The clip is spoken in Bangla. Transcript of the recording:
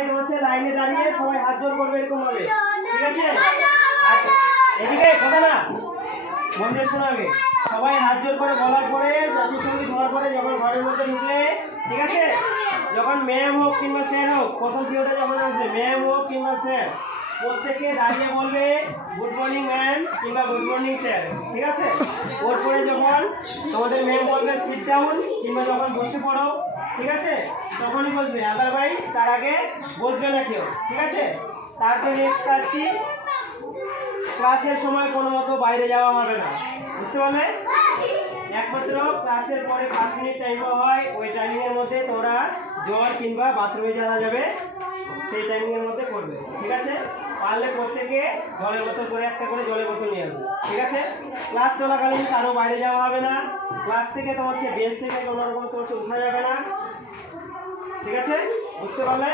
সবাই হচ্ছে লাইনে দাঁড়িয়ে সবাই হাত জোড় করবে এরকম ভাবে, ঠিক আছে? আচ্ছা, এদিকে কথা না, মন দিয়ে শোনো আগে। সবাই হাত জোড় করে বলার পরে জাতীয় সঙ্গীত হওয়ার পরে যখন ঘরের মধ্যে ঢুকলে, ঠিক আছে, যখন ম্যাম হোক কিংবা স্যার হোক, প্রথম পিরিয়ডে যখন আসবে ম্যাম হোক কিংবা স্যার, প্রত্যেকে দাঁড়িয়ে বলবে গুড মর্নিং ম্যাম কিংবা গুড মর্নিং স্যার, ঠিক আছে? ওর পরে যখন তোমাদের ম্যাম বলবে সিট ডাউন কিংবা যখন বসে পড়ো, ঠিক আছে, তখনই বসবে, আদারওয়াইজ তার আগে বসবে না কেউ, ঠিক আছে? তারপরে নেক্সট কাজ কি, ক্লাসের সময় কোনো মতো বাইরে যাওয়া হবে না, বুঝতে পারলে? একমাত্র ক্লাসের পরে 5 মিনিট টাইম হয়, ওই টাইমিংয়ের মধ্যে তোমরা জল কিংবা বাথরুমে যাওয়া যাবে, সেই টাইমিংয়ের মধ্যে করবে, ঠিক আছে? পারলে প্রত্যেকে জলের বোতল করে একটা করে জলের বোতল নিয়ে আসবে, ঠিক আছে? ক্লাস চলাকালীন কারো বাইরে যাওয়া হবে না, ক্লাস থেকে তোমার হচ্ছে বেঞ্চ থেকে কোনো রকম তোমার উঠা যাবে না, ঠিক আছে? বুঝতে পারলে?